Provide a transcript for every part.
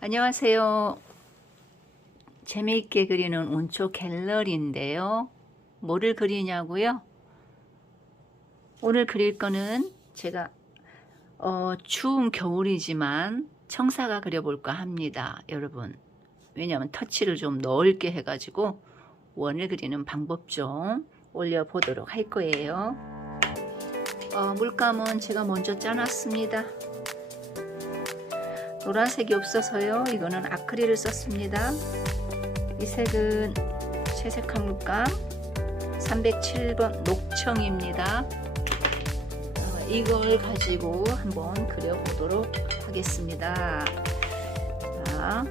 안녕하세요. 재미있게 그리는 온초 갤러리인데요. 뭐를 그리냐고요? 오늘 그릴 거는 제가 어, 추운 겨울이지만 청사가 그려볼까 합니다. 여러분. 왜냐하면 터치를 좀 넓게 해가지고 원을 그리는 방법 좀 올려보도록 할 거예요. 어, 물감은 제가 먼저 짜놨습니다. 노란색이 없어서요. 이거는 아크릴을 썼습니다. 이 색은 채색한 물감 307번 녹청입니다. 어, 이걸 가지고 한번 그려보도록 하겠습니다. 자,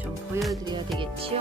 좀 보여드려야 되겠지요?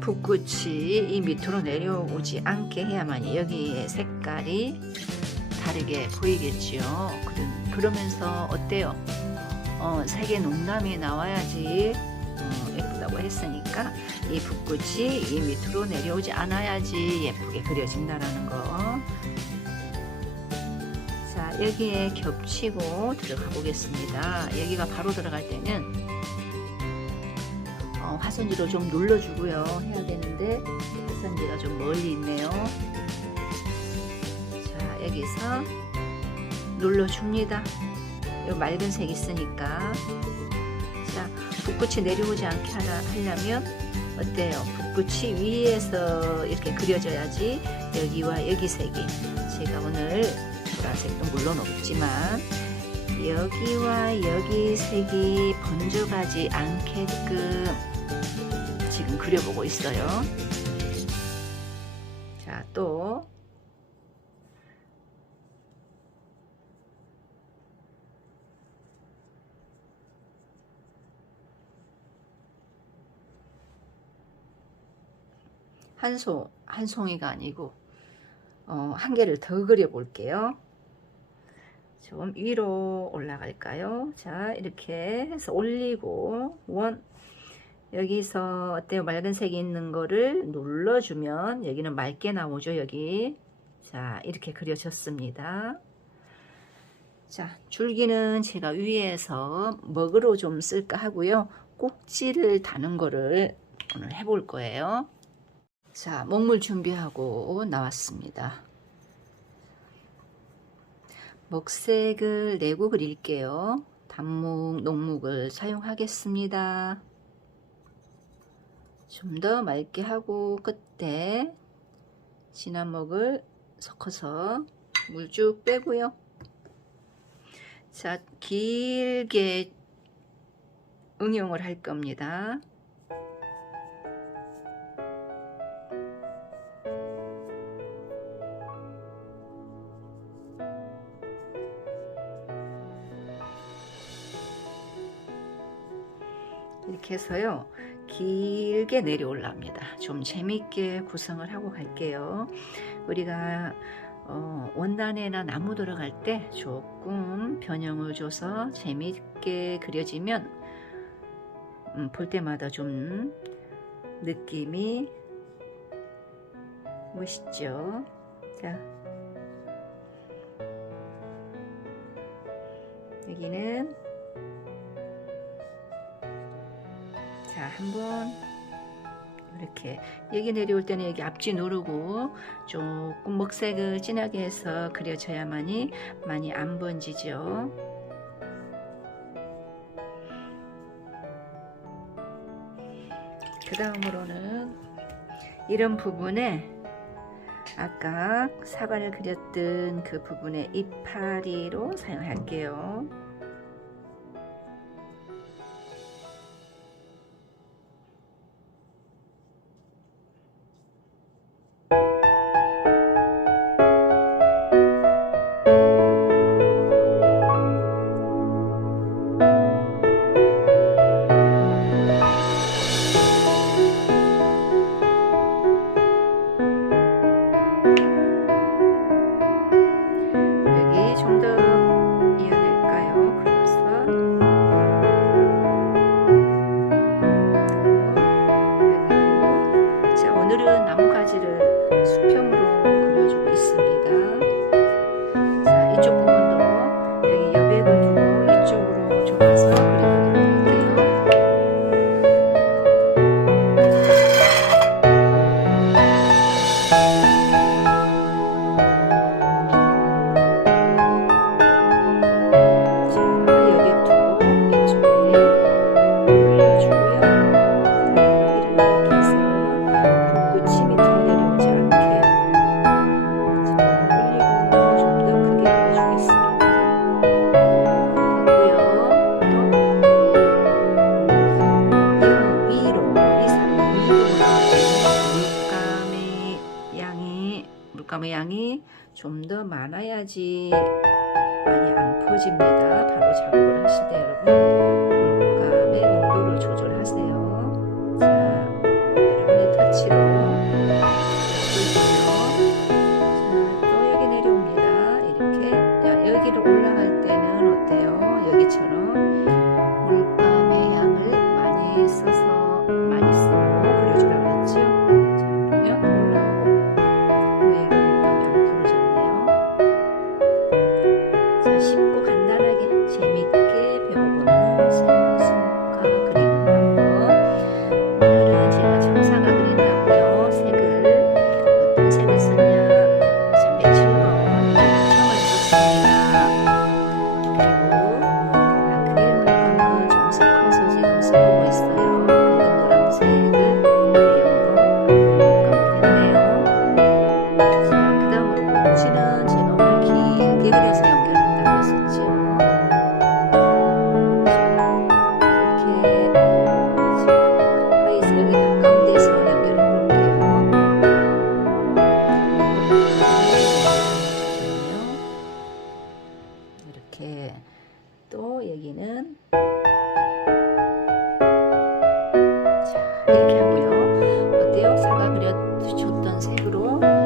붓끝이 이 밑으로 내려오지 않게 해야만 여기에 색깔이 다르게 보이겠지요. 그러- 그러면서 어때요? 어, 색의 농남이 나와야지 어, 예쁘다고 했으니까 이 붓끝이 이 밑으로 내려오지 않아야지 예쁘게 그려진다라는 거. 자, 여기에 겹치고 들어가 보겠습니다. 여기가 바로 들어갈 때는 어, 화선지로 좀 눌러주고요. 해야 되는데 화선지가 좀 멀리 있네요. 자, 여기서 눌러줍니다. 이 맑은 색 있으니까. 자, 붓끝이 내려오지 않게 하라, 하려면 어때요? 붓끝이 위에서 이렇게 그려져야지 여기와 여기 색이 제가 오늘 보라색도 물론 없지만 여기와 여기 색이 번져가지 않게끔 지금 그려보고 있어요. 자, 또한 송, 한 송이가 아니고 어, 한 개를 더 그려볼게요. 좀 위로 올라갈까요? 자, 이렇게 해서 올리고 원 여기서 어때요? 맑은 색이 있는 거를 눌러주면 여기는 맑게 나오죠, 여기. 자, 이렇게 그려졌습니다. 자, 줄기는 제가 위에서 먹으로 좀 쓸까 하고요. 꼭지를 다는 거를 오늘 해볼 거예요. 자, 먹물 준비하고 나왔습니다. 먹색을 내고 그릴게요. 단묵, 녹묵을 사용하겠습니다. 좀 더 맑게 하고 끝에 진한 먹을 섞어서 물 쭉 빼고요. 자, 길게 응용을 할 겁니다. 이렇게 해서요. 길게 내려올랍니다. 좀 재밌게 구성을 하고 갈게요. 우리가 어, 원단에나 나무 들어갈 때 조금 변형을 줘서 재밌게 그려지면 음, 볼 때마다 좀 느낌이 멋있죠? 자. 여기는 자, 한번 이렇게 얘기 내려올 때는 여기 앞뒤 누르고 조금 먹색을 진하게 해서 그려줘야만이 많이 안 번지죠. 그 다음으로는 이런 부분에 아까 사과를 그렸던 그 부분에 이파리로 사용할게요. 물감의 양이 좀 더 많아야지 많이 안 퍼집니다. 바로 작업을 하실 때 여러분 앞으로.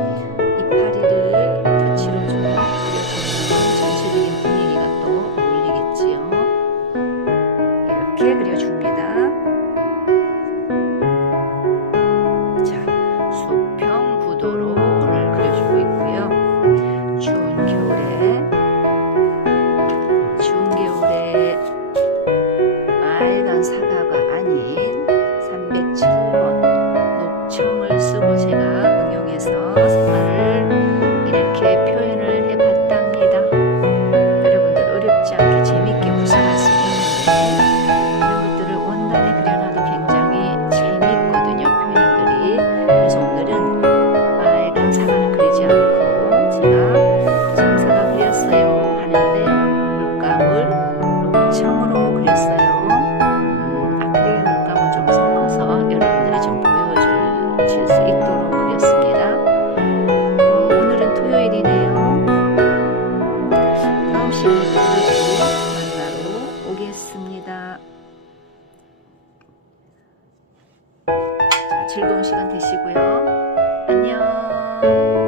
즐거운 시간 되시고요. 안녕.